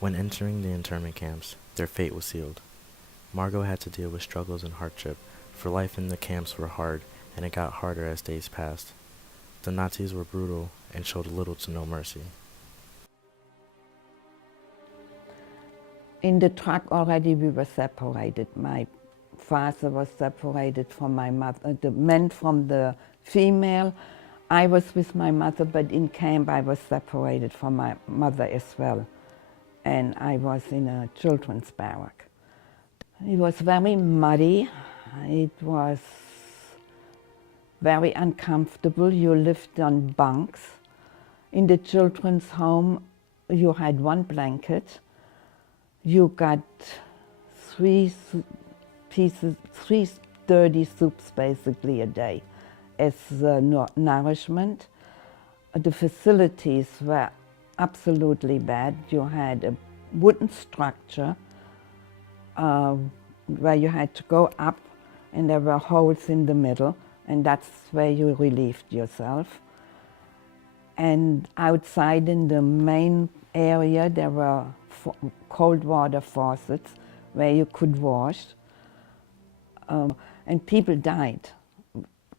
When entering the internment camps, their fate was sealed. Margot had to deal with struggles and hardship, for life in the camps were hard, and it got harder as days passed. The Nazis were brutal and showed little to no mercy. In the truck already we were separated. My father was separated from my mother, the man from the female. I was with my mother, but in camp I was separated from my mother as well. And I was in a children's barrack. It was very muddy. It was very uncomfortable. You lived on bunks. In the children's home, you had one blanket. You got three dirty soups basically a day as nourishment. The facilities were absolutely bad. You had a wooden structure where you had to go up, and there were holes in the middle, and that's where you relieved yourself. And outside in the main area there were cold water faucets where you could wash. And people died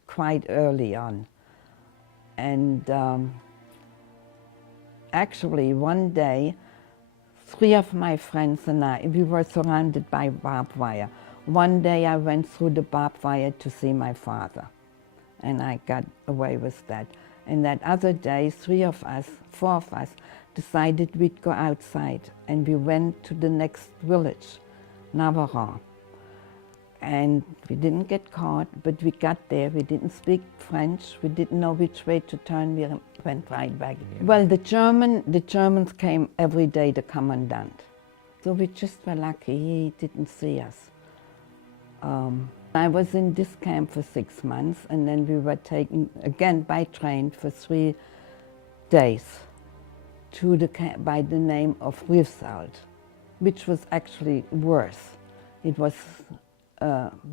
quite early on. And actually one day, 3 of my friends and I, we were surrounded by barbed wire. One day I went through the barbed wire to see my father, and I got away with that. And that other day, 4 of us, decided we'd go outside, and we went to the next village, Navarre. And we didn't get caught, but we got there. We didn't speak French. We didn't know which way to turn. We went right back. Well, the Germans came every day, the commandant. So we just were lucky he didn't see us. I was in this camp for 6 months, and then we were taken again by train for 3 days to the camp by the name of Riefswald, which was actually worse. It was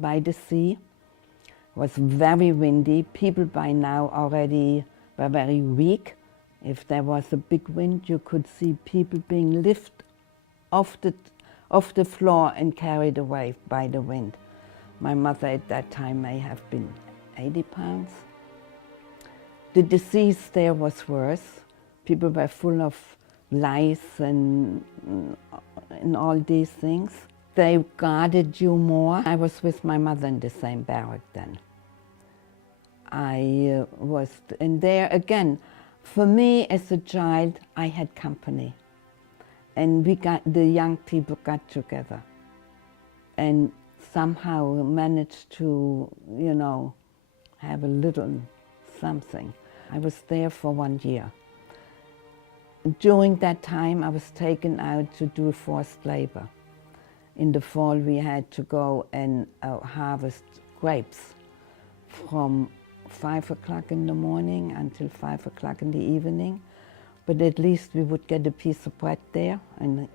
by the sea. It was very windy. People by now already were very weak. If there was a big wind, you could see people being lifted off the floor and carried away by the wind. My mother at that time may have been 80 pounds. The disease there was worse. People were full of lice and all these things. They guarded you more. I was with my mother in the same barrack then. I was in there again. For me as a child, I had company. And the young people got together and somehow managed to, have a little something. I was there for 1 year. During that time, I was taken out to do forced labor. In the fall, we had to go and harvest grapes from 5 o'clock in the morning until 5 o'clock in the evening. But at least we would get a piece of bread there, and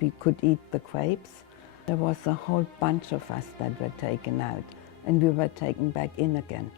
we could eat the grapes. There was a whole bunch of us that were taken out, and we were taken back in again.